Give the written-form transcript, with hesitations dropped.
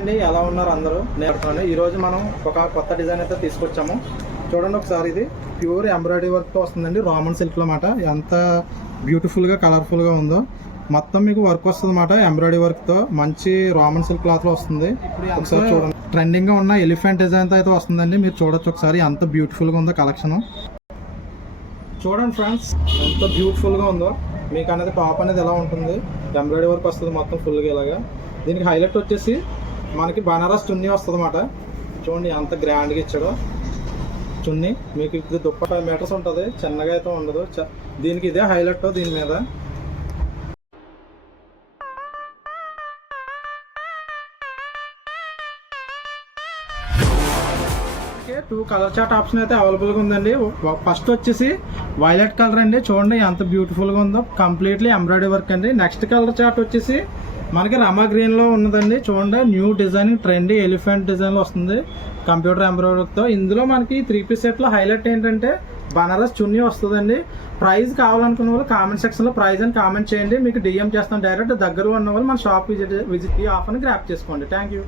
అండి, ఎలా ఉన్నారు అందరూ? నేను ఈరోజు మనం ఒక కొత్త డిజైన్ అయితే తీసుకొచ్చాము. చూడండి ఒకసారి, ఇది ప్యూర్ ఎంబ్రాయిడరీ వర్క్తో వస్తుందండి. రామన్ సిల్క్లో మాట ఎంత బ్యూటిఫుల్గా కలర్ఫుల్గా ఉందో. మొత్తం మీకు వర్క్ వస్తుంది అన్నమాట. ఎంబ్రాయిడరీ వర్క్తో మంచి రామన్ సిల్క్ క్లాత్లో వస్తుంది. ఒకసారి చూడండి, ట్రెండింగ్గా ఉన్న ఎలిఫెంట్ డిజైన్తో అయితే వస్తుందండి. మీరు చూడొచ్చు ఒకసారి ఎంత బ్యూటిఫుల్గా ఉందో కలెక్షన్. చూడండి ఫ్రెండ్స్, ఎంత బ్యూటిఫుల్గా ఉందో. మీకు అనేది టాప్ అనేది ఎలా ఉంటుంది, ఎంబ్రాయిడరీ వర్క్ వస్తుంది మొత్తం ఫుల్గా ఇలాగా. దీనికి హైలైట్ వచ్చేసి మనకి బనారస్ చున్నీ వస్తుంది అన్నమాట. చూడండి ఎంత గ్రాండ్గా ఇచ్చాడో చున్నీ. మీకు ఇది దుప్ప 5 మీటర్స్ ఉంటుంది, చిన్నగా అయితే ఉండదు. దీనికి ఇదే హైలైట్ దీని మీద. 2 కలర్ చార్ట్ ఆప్షన్ అయితే అవైలబుల్గా ఉందండి. ఫస్ట్ వచ్చేసి వైలెట్ కలర్ అండి. చూడండి ఎంత బ్యూటిఫుల్గా ఉందో, కంప్లీట్లీ ఎంబ్రాయిడరీ వర్క్ అండి. నెక్స్ట్ కలర్ చార్ట్ వచ్చేసి మనకి రమా గ్రీన్లో ఉన్నదండి. చూడండి న్యూ డిజైన్, ట్రెండీ ఎలిఫెంట్ డిజైన్లో వస్తుంది కంప్యూటర్ ఎంబ్రాయిడరీతో. ఇందులో మనకి 3 పీస్ సెట్లో హైలైట్ ఏంటంటే బనారస్ చున్నీ వస్తుందండి. ప్రైస్ కావాలనుకున్న వాళ్ళు కామెంట్ సెక్షన్లో ప్రైస్ అని కామెంట్ చేయండి, మీకు డిఎం చేస్తాం డైరెక్ట్. దగ్గర ఉన్న వాళ్ళు మన షాప్ విజిట్ ఈ ఆఫర్ని గ్రాప్ చేసుకోండి. Thank you.